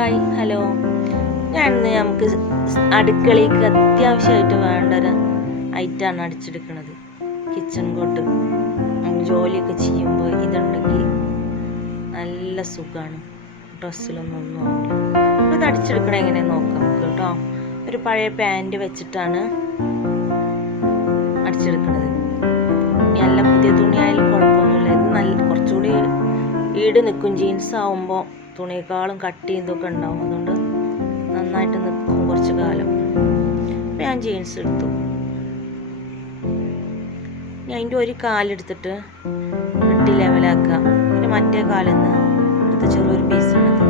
Hi hello. ഞാൻ ഇന്ന് നമുക്ക് അടുക്കളയ്ക്ക് അത്യാവശ്യമായിട്ട് വേണ്ട ഒരു ഐറ്റാണ് അടിച്ചെടുക്കുന്നത്. കിച്ചൺ കോട്ട് ജോലിയൊക്കെ ചെയ്യുമ്പോൾ ഇതുണ്ടെങ്കിൽ നല്ല സുഖമാണ് ഡ്രസ്സിലൊന്നും ആവില്ല അപ്പോൾ ഇത് അടിച്ചെടുക്കണം എങ്ങനെയാണെന്ന് നോക്കാം നമുക്ക് കേട്ടോ. ഒരു പഴയ പാന്റ് വെച്ചിട്ടാണ് അടിച്ചെടുക്കുന്നത് നല്ല പുതിയ തുണിയായാലും കുഴപ്പമൊന്നുമില്ല. ഇത് നല്ല കുറച്ചുകൂടി ഈട് നിൽക്കും. ജീൻസ് ആവുമ്പോൾ തുണിയേക്കാളും കട്ടിയും ഇതൊക്കെ ഉണ്ടാവും. അതുകൊണ്ട് നന്നായിട്ട് നിൽക്കും കുറച്ച് കാലം. ഞാൻ ജീൻസ് എടുത്തു. ഞാൻ അതിന്റെ ഒരു കാലെടുത്തിട്ട് വെട്ടി ലെവലാക്കാം പിന്നെ മറ്റേ കാലിൽ നിന്ന് എടുത്ത് ചെറിയൊരു പീസാണിത്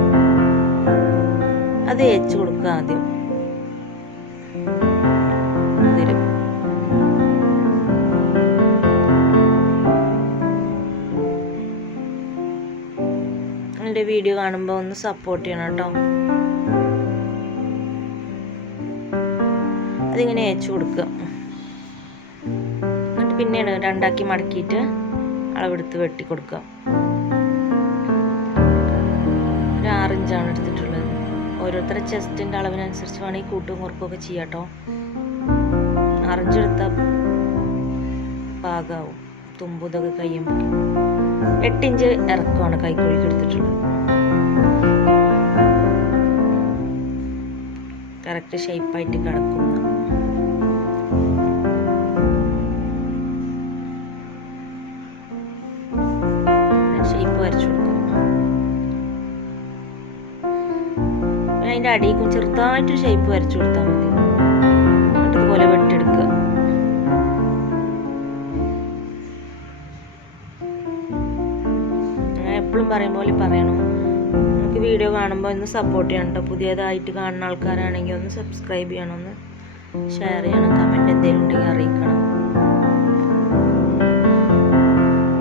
അത് തേച്ച് കൊടുക്കുക ആദ്യം. എന്റെ വീഡിയോ കാണുമ്പോൾ ഒന്ന് സപ്പോർട്ട് ചെയ്യണം കേട്ടോ. അതിങ്ങനെ അയച്ചു കൊടുക്കുക. എന്നിട്ട് പിന്നെയാണ് രണ്ടാക്കി മടക്കിയിട്ട് അളവെടുത്ത് വെട്ടി കൊടുക്കുക. ഒരു ആറിഞ്ചാണ് എടുത്തിട്ടുള്ളത്. ഓരോരുത്തരുടെ ചെസ്റ്റിന്റെ അളവിനനുസരിച്ച് വേണമെങ്കിൽ കൂട്ടും കുറക്കുകയൊക്കെ ചെയ്യാം കേട്ടോ. ആറിഞ്ചെടുത്താൽ പാകാവും. തുമ്പുതൊക്കെ കഴിയുമ്പോൾ എട്ടിഞ്ച് ഇറക്കമാണ് കൈക്കുഴിക്ക് എടുത്തിട്ടുള്ളത്. കറക്റ്റ് ഷേപ്പായിട്ട് കിടക്കുന്നു. ഷേപ്പ് വരച്ചു കൊടുക്കും. അതിന്റെ അടിയിക്കും ചെറുതായിട്ട് ഷേപ്പ് വരച്ചു കൊടുത്താൽ മതി. അതുപോലെ വെട്ടെടുക്കുക. എപ്പോഴും പറയും പോലെ പറയണം. നമുക്ക് വീഡിയോ കാണുമ്പോൾ ഒന്ന് സപ്പോർട്ട് ചെയ്യണം കേട്ടോ. പുതിയതായിട്ട് കാണുന്ന ആൾക്കാരാണെങ്കിൽ ഒന്ന് സബ്സ്ക്രൈബ് ചെയ്യണം. ഒന്ന് ഷെയർ ചെയ്യണം. കമന്റ് എന്തെങ്കിലും ഉണ്ടെങ്കിൽ അറിയിക്കണം.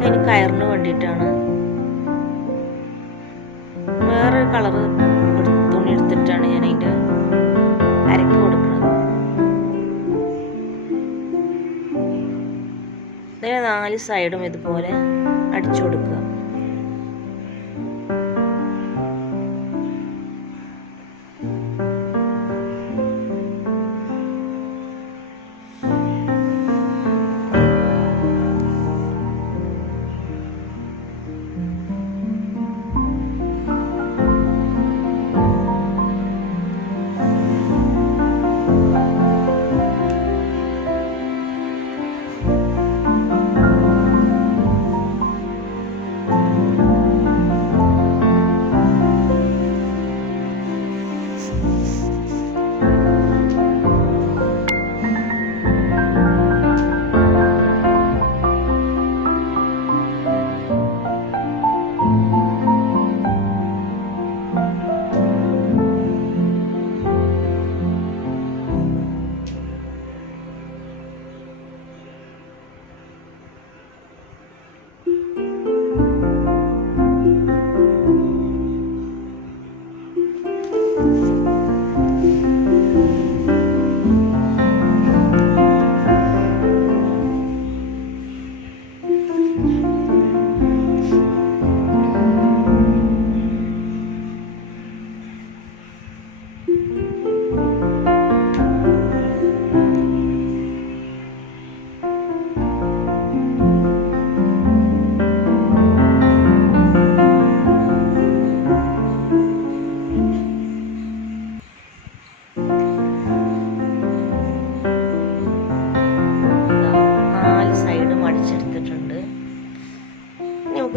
അതിന് കയറിന് വേണ്ടിയിട്ടാണ്. വേറൊരു കളറ് തുണി എടുത്തിട്ടാണ് ഞാൻ അതിന്റെ അരക്ക് കൊടുക്കുന്നത്. നാല് സൈഡും ഇതുപോലെ അടിച്ചു കൊടുക്കുക.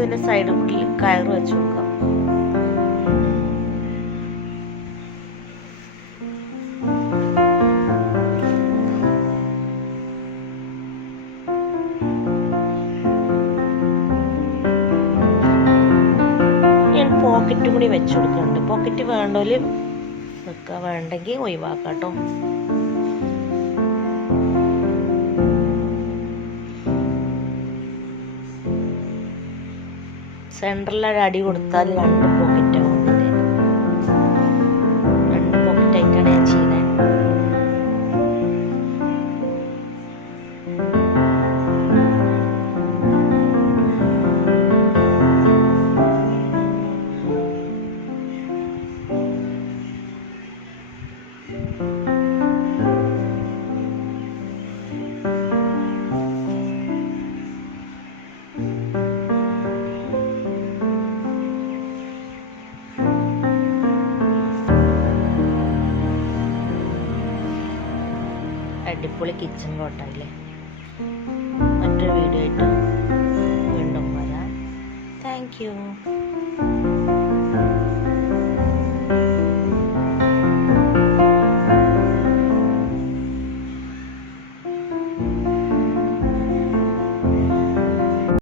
ഇതിന്റെ സൈഡ് മുട്ടിൽ കയറ് വെച്ച് കൊടുക്കാം. പോക്കറ്റ് കൂടി വെച്ച് കൊടുക്കുന്നുണ്ട്. പോക്കറ്റ് വേണ്ടോൽ വെക്കുക വേണ്ടെങ്കിൽ ഒഴിവാക്കാം കേട്ടോ സെൻട്രലിൽ ഒരു അടി കൊടുത്താൽ രണ്ട് അടിപൊളി കിച്ചൺ കോട്ടായില്ലേ? മറ്റൊരു വീഡിയോ ആയിട്ട് വീണ്ടും വരാം. Thank you